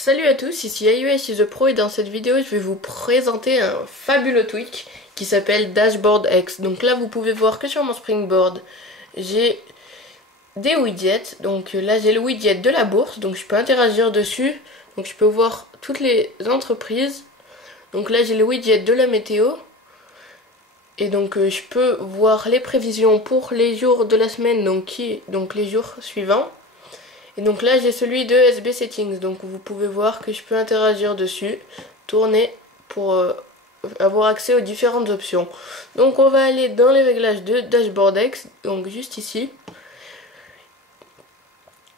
Salut à tous, ici iOS is the Pro et dans cette vidéo je vais vous présenter un fabuleux tweak qui s'appelle Dashboard X. Donc là vous pouvez voir que sur mon Springboard j'ai des widgets. Donc là j'ai le widget de la bourse, donc je peux interagir dessus. Donc je peux voir toutes les entreprises. Donc là j'ai le widget de la météo. Et donc je peux voir les prévisions pour les jours de la semaine, donc les jours suivants. Et donc là j'ai celui de SB Settings, donc vous pouvez voir que je peux interagir dessus, tourner pour avoir accès aux différentes options. Donc on va aller dans les réglages de Dashboard X, donc juste ici.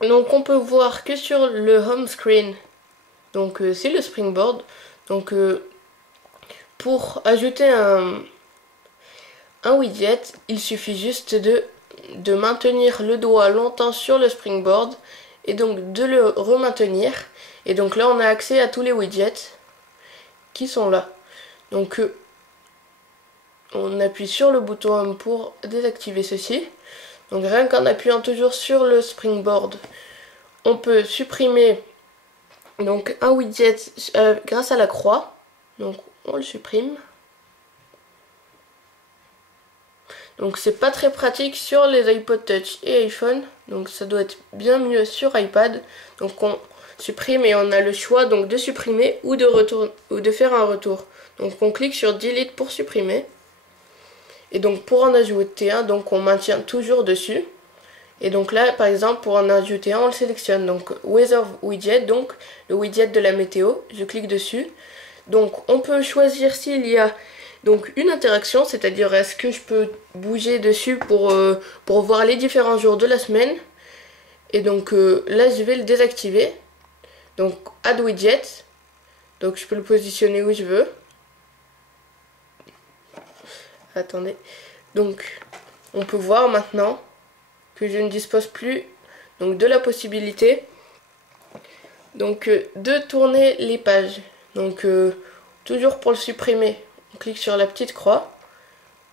Donc on peut voir que sur le home screen, donc c'est le Springboard. Donc pour ajouter un widget, il suffit juste de maintenir le doigt longtemps sur le Springboard et donc de le remaintenir. Et donc là on a accès à tous les widgets qui sont là. Donc on appuie sur le bouton Home pour désactiver ceci. Donc rien qu'en appuyant toujours sur le Springboard, on peut supprimer donc un widget grâce à la croix. Donc on le supprime. Donc c'est pas très pratique sur les iPod Touch et iPhone, donc ça doit être bien mieux sur iPad. Donc on supprime et on a le choix donc de supprimer ou de faire un retour. Donc on clique sur Delete pour supprimer. Et donc pour en ajouter un, donc on maintient toujours dessus. Et donc là par exemple pour en ajouter un, on le sélectionne. Donc Weather Widget, donc le widget de la météo, je clique dessus. Donc on peut choisir s'il y a donc une interaction, c'est-à-dire est-ce que je peux bouger dessus pour voir les différents jours de la semaine. Et donc là je vais le désactiver. Donc Add Widget, donc je peux le positionner où je veux. Attendez. Donc on peut voir maintenant que je ne dispose plus donc de la possibilité donc de tourner les pages. Donc toujours pour le supprimer, on clique sur la petite croix,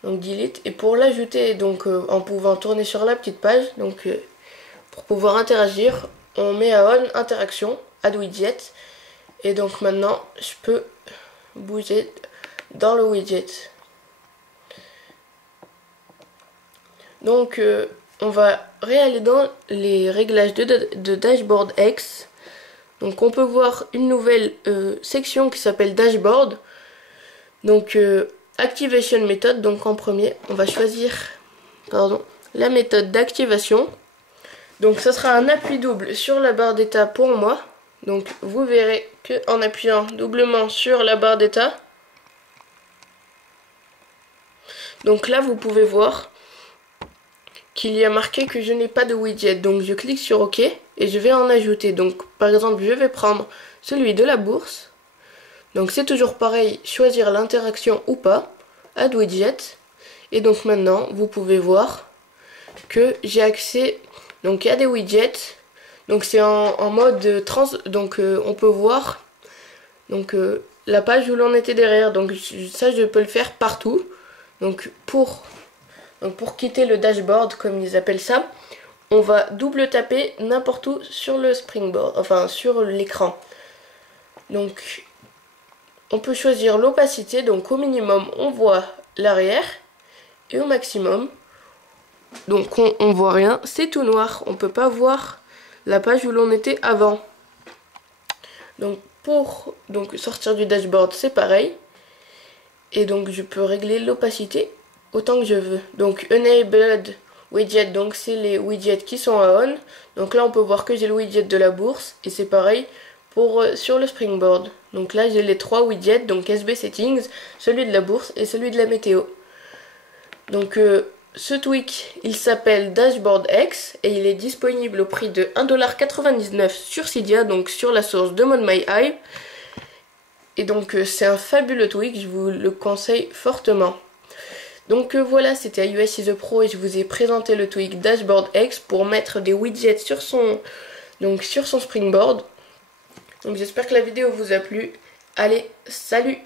donc delete, et pour l'ajouter donc en pouvant tourner sur la petite page, donc pour pouvoir interagir, on met à on interaction, add widget, et donc maintenant je peux bouger dans le widget. Donc on va réaller dans les réglages de Dashboard X. Donc on peut voir une nouvelle section qui s'appelle Dashboard. Donc Activation Method, donc en premier on va choisir la méthode d'activation. Donc ça sera un appui double sur la barre d'état pour moi. Donc vous verrez que en appuyant doublement sur la barre d'état, donc là vous pouvez voir qu'il y a marqué que je n'ai pas de widget. Donc je clique sur OK et je vais en ajouter. Donc par exemple je vais prendre celui de la bourse. Donc c'est toujours pareil, choisir l'interaction ou pas, Add Widget. Et donc maintenant vous pouvez voir que j'ai accès donc à des widgets. Donc c'est en mode trans, donc on peut voir donc la page où l'on était derrière. Donc ça je peux le faire partout. Donc pour quitter le dashboard comme ils appellent ça, on va double taper n'importe où sur le Springboard, enfin sur l'écran. Donc on peut choisir l'opacité, donc au minimum on voit l'arrière et au maximum donc on voit rien, c'est tout noir, on peut pas voir la page où l'on était avant. Donc pour sortir du dashboard c'est pareil, et donc je peux régler l'opacité autant que je veux. Donc Enabled Widget, donc c'est les widgets qui sont à on. Donc là on peut voir que j'ai le widget de la bourse et c'est pareil pour sur le Springboard. Donc là j'ai les trois widgets, donc SB Settings, celui de la bourse et celui de la météo. Donc ce tweak il s'appelle Dashboard X et il est disponible au prix de 1,99$ sur Cydia, donc sur la source de ModMyEye. Et donc c'est un fabuleux tweak, je vous le conseille fortement. Donc voilà, c'était iOS is the Pro et je vous ai présenté le tweak Dashboard X pour mettre des widgets sur son Springboard. Donc j'espère que la vidéo vous a plu. Allez, salut!